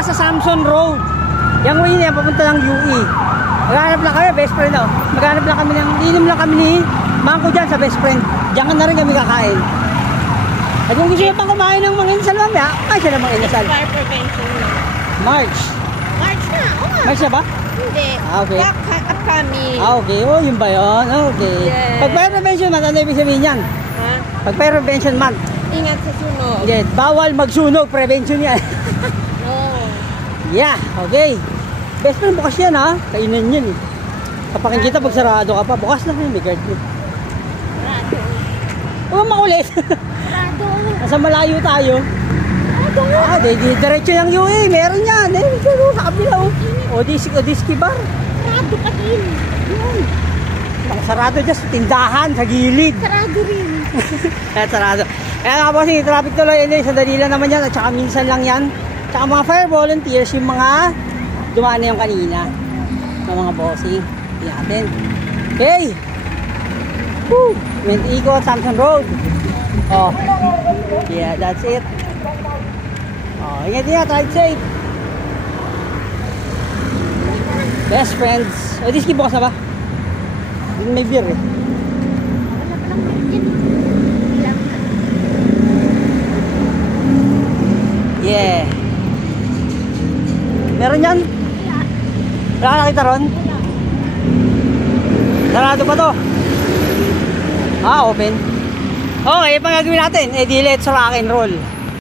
nasa Samson Road. Yung way na yan, papunta ng UE. Maghanap lang kami, best friend daw. Maghanap lang kami inom lang kami ni Mangko dyan sa best friend. Diyan ka na rin kami kakain. At kung gusto nyo pang kumain ng mga inasal mamaya, kaya siya ng mga inasal. Fire prevention lang. March. March na, March na ba? Hindi. Okay. Upcoming. Okay, oh, yun ba yun? Okay. Yes. Pag fire prevention month, ano ibig sabihin yan? Ha? Pag fire prevention month. Ingat sa sunog. Yes, bawal magsunog, prevention yan. No. Yeah, okay. Best friend, bukas yan ha. Kainan yan eh. Kapag kita pag sarado ka pa, bukas na kayo, may guard mo. Sarado. Huwag makulit. Sarado. Nasa malayo tayo. Sarado. Diretso yung UE, meron yan. Sa kabila oh. Odyssey bar. Sarado pa din. Yan. Sarado dyan sa tindahan, sa gilid. Sarado rin. Kaya sarado. Kaya nga po, sige, traffic tuloy. Sandali lang naman yan. At saka minsan lang yan. Tsaka mga fire volunteers, yung mga dumaan na yung kanina ng mga bossing natin. Okay. Woo! Went ikot, Samson Road. Oh. Yeah, that's it. Oh, ingat niya, drive safe. Best friends. O, diski bukas na ba? Hindi may beer eh. Yeah. Meron yan? Wala ka nakita ron? Sarado pa to? Ah, open. Okay, pang gagawin natin. Eh, di let's rock and roll.